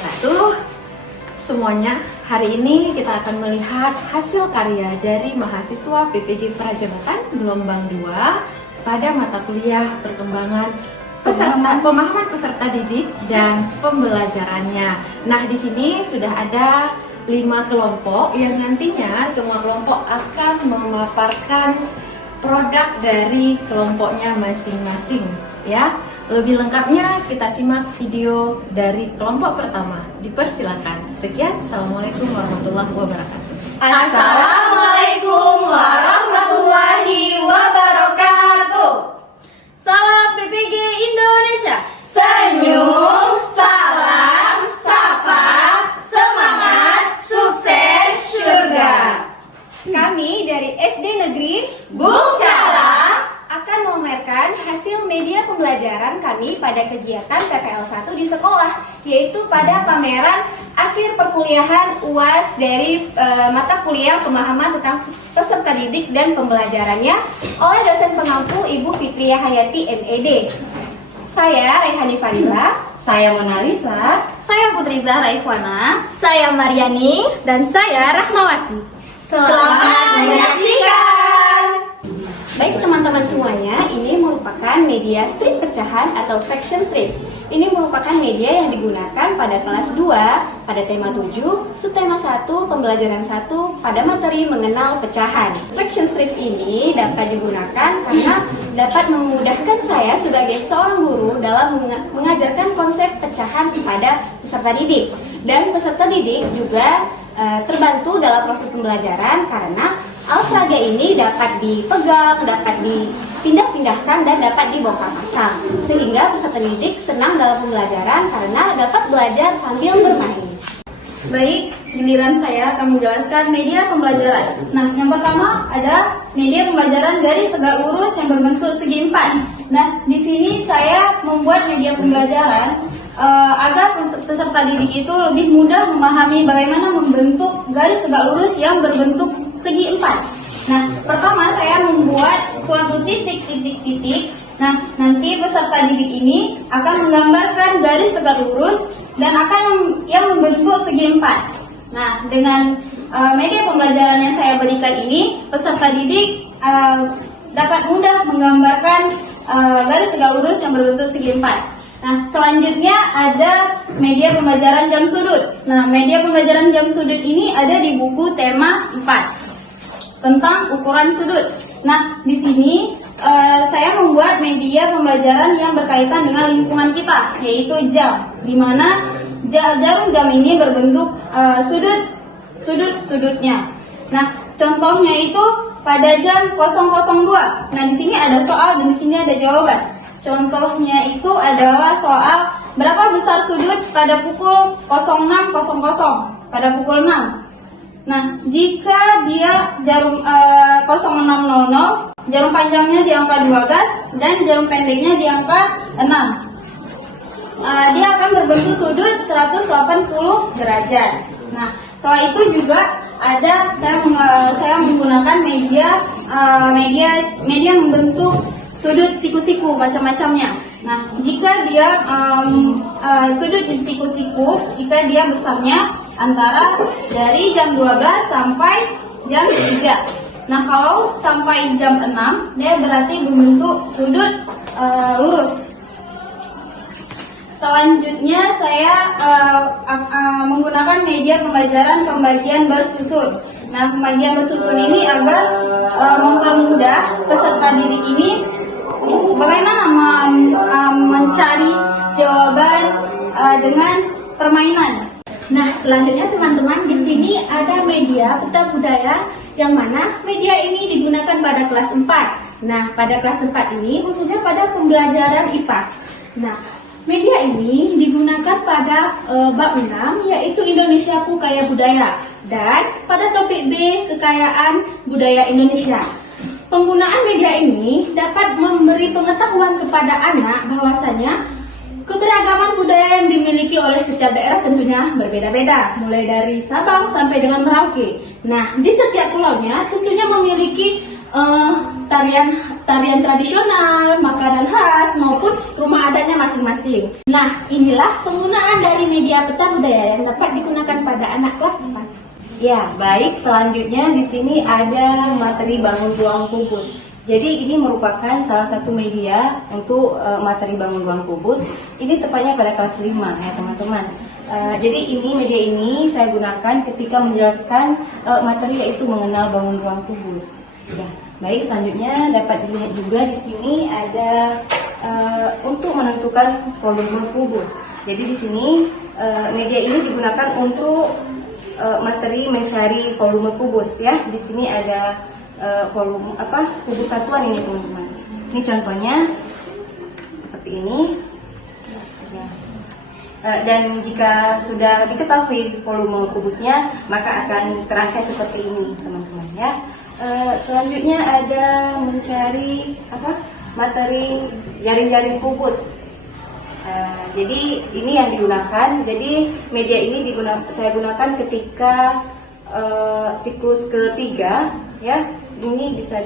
wabarakatuh. Semuanya, hari ini kita akan melihat hasil karya dari mahasiswa PPG Prajabatan gelombang 2 pada mata kuliah perkembangan pemahaman peserta didik dan pembelajarannya. Nah, di sini sudah ada 5 kelompok yang nantinya semua kelompok akan memaparkan produk dari kelompoknya masing-masing, ya. Lebih lengkapnya kita simak video dari kelompok pertama. Dipersilakan. Sekian, Assalamualaikum warahmatullahi wabarakatuh. Assalamualaikum warahmatullahi wabarakatuh. Salam PPG Indonesia. Senyum, salam, sapa, semangat, sukses, surga. Kami dari SD Negeri Bung Cala akan memamerkan hasil media pembelajaran kami pada kegiatan PPL 1 di sekolah, yaitu pada pameran akhir perkuliahan UAS dari mata kuliah pemahaman tentang peserta didik dan pembelajarannya oleh dosen pengampu Ibu Fitriah Hayati MED. Saya Raihani Fadila, saya Mona Lisa, saya Putriza Raihwana, saya Mariani, dan saya Rahmawati. Selamat menyaksikan. Baik teman-teman semuanya, ini merupakan media strip pecahan atau fraction strips. Ini merupakan media yang digunakan pada kelas 2 pada tema 7, subtema 1, pembelajaran 1 pada materi mengenal pecahan. Fraction strips ini dapat digunakan karena dapat memudahkan saya sebagai seorang guru dalam mengajarkan konsep pecahan kepada peserta didik. Dan peserta didik juga terbantu dalam proses pembelajaran karena alat peraga ini dapat dipegang, dapat dipindah-pindahkan, dan dapat dibongkar pasang, sehingga peserta didik senang dalam pembelajaran karena dapat belajar sambil bermain. Baik, giliran saya akan menjelaskan media pembelajaran. Nah, yang pertama ada media pembelajaran garis tegak lurus yang berbentuk segi 4. Nah, di sini saya membuat media pembelajaran agar peserta didik itu lebih mudah memahami bagaimana membentuk garis tegak lurus yang berbentuk segi 4. Nah, pertama saya membuat suatu titik-titik-titik. Nah, nanti peserta didik ini akan menggambarkan garis tegak lurus dan akan yang membentuk segi 4. Nah, dengan media pembelajaran yang saya berikan ini, peserta didik dapat mudah menggambarkan garis tegak lurus yang berbentuk segi 4. Nah, selanjutnya ada media pembelajaran jam sudut. Nah, media pembelajaran jam sudut ini ada di buku tema 4 tentang ukuran sudut. Nah, di sini saya membuat media pembelajaran yang berkaitan dengan lingkungan kita, yaitu jam, di mana jarum jam ini berbentuk sudut-sudutnya. Nah, contohnya itu pada jam 002. Nah, di sini ada soal dan di sini ada jawaban. Contohnya itu adalah soal berapa besar sudut pada pukul 06.00 pada pukul 6. Nah, jika dia jarum 06.00, jarum panjangnya di angka 12 dan jarum pendeknya di angka 6. Dia akan berbentuk sudut 180 derajat. Nah, setelah itu juga ada saya menggunakan media membentuk sudut siku-siku macam-macamnya. Nah, jika dia sudut siku-siku, jika dia besarnya antara dari jam 12 sampai jam 3. Nah, kalau sampai jam 6, dia berarti membentuk sudut lurus. Selanjutnya saya menggunakan media pembelajaran pembagian bersusun. Nah, pembagian bersusun ini agar mempermudah peserta didik ini bagaimana mencari jawaban dengan permainan. Nah, selanjutnya teman-teman, di sini ada media peta budaya yang mana media ini digunakan pada kelas 4. Nah, pada kelas 4 ini khususnya pada pembelajaran IPAS. Nah, media ini digunakan pada bab 6 yaitu Indonesiaku Kaya Budaya dan pada topik B Kekayaan Budaya Indonesia. Penggunaan media ini dapat memberi pengetahuan kepada anak bahwasanya keberagaman budaya yang dimiliki oleh setiap daerah tentunya berbeda-beda, mulai dari Sabang sampai dengan Merauke. Nah, di setiap pulaunya tentunya memiliki tarian tradisional, makanan khas maupun rumah adatnya masing-masing. Nah, inilah penggunaan dari media peta budaya yang dapat digunakan pada anak kelas 4. Ya, baik. Selanjutnya di sini ada materi bangun ruang kubus. Jadi ini merupakan salah satu media untuk materi bangun ruang kubus. Ini tepatnya pada kelas 5 ya teman-teman. Jadi ini media ini saya gunakan ketika menjelaskan materi yaitu mengenal bangun ruang kubus. Ya, baik. Selanjutnya dapat dilihat juga di sini ada untuk menentukan volume kubus. Jadi di sini media ini digunakan untuk materi mencari volume kubus ya. Di sini ada volume kubus satuan ini teman-teman. Ini contohnya seperti ini. Ya. Dan jika sudah diketahui volume kubusnya, maka akan terangkai seperti ini teman-teman ya. Selanjutnya ada mencari materi jaring-jaring kubus. Jadi ini yang digunakan. Jadi media ini saya gunakan ketika siklus ketiga ya. Ini bisa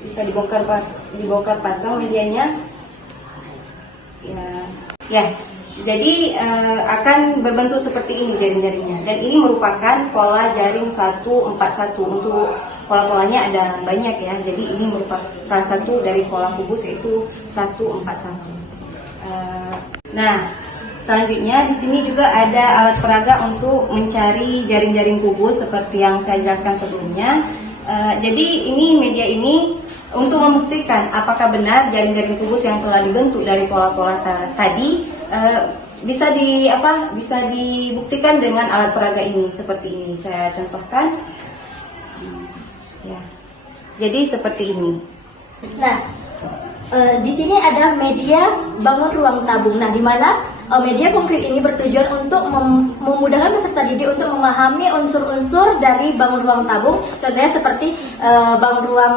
bisa dibongkar pasang medianya. Ya. Jadi akan berbentuk seperti ini jaring-jaringnya. Dan ini merupakan pola jaring 141. Untuk pola-polanya ada banyak ya. Jadi ini merupakan salah satu dari pola kubus yaitu 141. Nah, selanjutnya di sini juga ada alat peraga untuk mencari jaring-jaring kubus seperti yang saya jelaskan sebelumnya. Jadi ini media ini untuk membuktikan apakah benar jaring-jaring kubus yang telah dibentuk dari pola-pola tadi bisa dibuktikan dengan alat peraga ini seperti ini. Saya contohkan. Ya. Jadi seperti ini. Nah, di sini ada media bangun ruang tabung. Nah, di mana media konkret ini bertujuan untuk memudahkan peserta didik untuk memahami unsur-unsur dari bangun ruang tabung. Contohnya seperti bangun ruang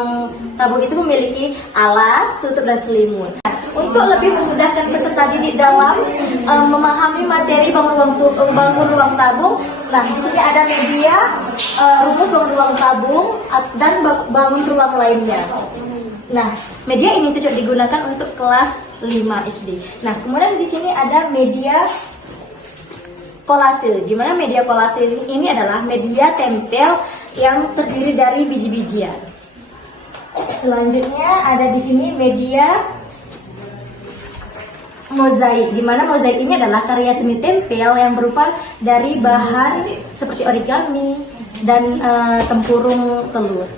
tabung itu memiliki alas, tutup dan selimut. Nah, untuk lebih memudahkan peserta didik dalam memahami materi bangun ruang tabung, nah di sini ada media rumus bangun ruang tabung dan bangun ruang lainnya. Nah, media ini cocok digunakan untuk kelas 5 SD. Nah, kemudian di sini ada media kolase. Di mana media kolase ini adalah media tempel yang terdiri dari biji-bijian. Selanjutnya ada di sini media mozaik. Di mana mozaik ini adalah karya seni tempel yang berupa dari bahan seperti origami dan tempurung telur.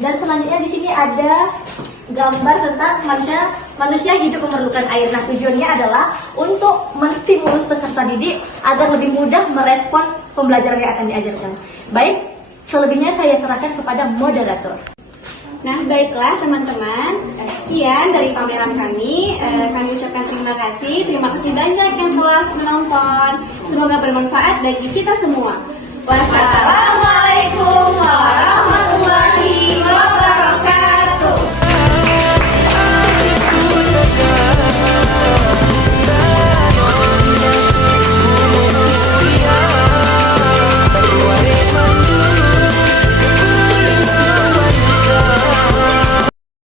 Dan selanjutnya di sini ada gambar tentang manusia hidup memerlukan air. Nah, tujuannya adalah untuk menstimulus peserta didik agar lebih mudah merespon pembelajaran yang akan diajarkan. Baik, selebihnya saya serahkan kepada moderator. Nah, baiklah teman-teman, sekian dari pameran kami. Kami ucapkan terima kasih banyak yang telah menonton. Semoga bermanfaat bagi kita semua. Wassalamualaikum warahmatullahi wabarakatuh.